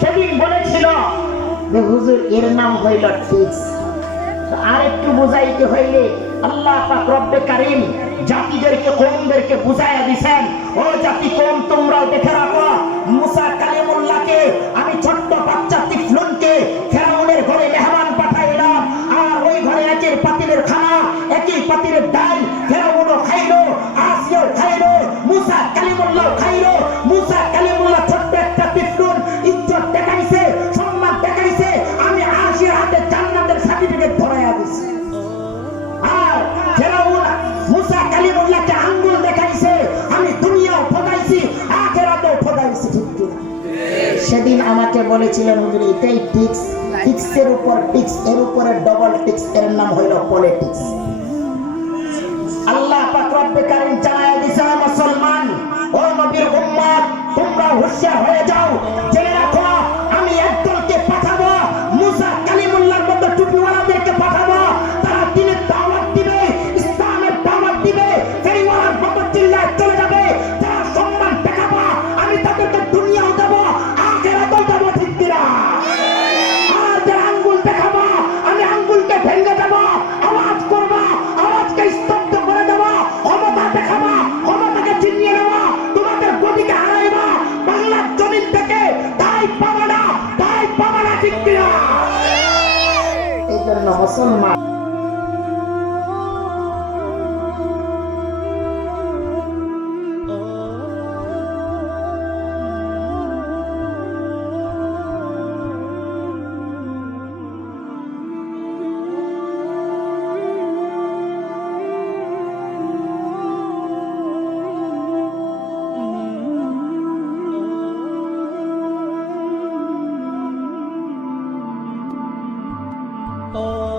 সেদিন বলেছিল হুজুর, এর নাম হইল টিক্স আরেকটু বুঝাইতে হইলে আল্লাহ পাক রব্বে কারিম জাতিদেরকে কমদেরকে বুঝাইয়া দিছেন, ও জাতি কম তোমরাও দেখে সেদিন আমাকে বলেছিলেন, হুজুর এটাই টিক্স, টিক্সের উপর টিক্স, এর উপরে ডবল টিক্স, এর নাম হইল পলিটিক্স আল্লাহ পাক রব্বে কারীম জানায় দিছে, মুসলমান, ও নবীর উম্মত, তোমরা হুঁশিয়ার হয়ে যাও, জেনে 叫你老婆嘛。oh.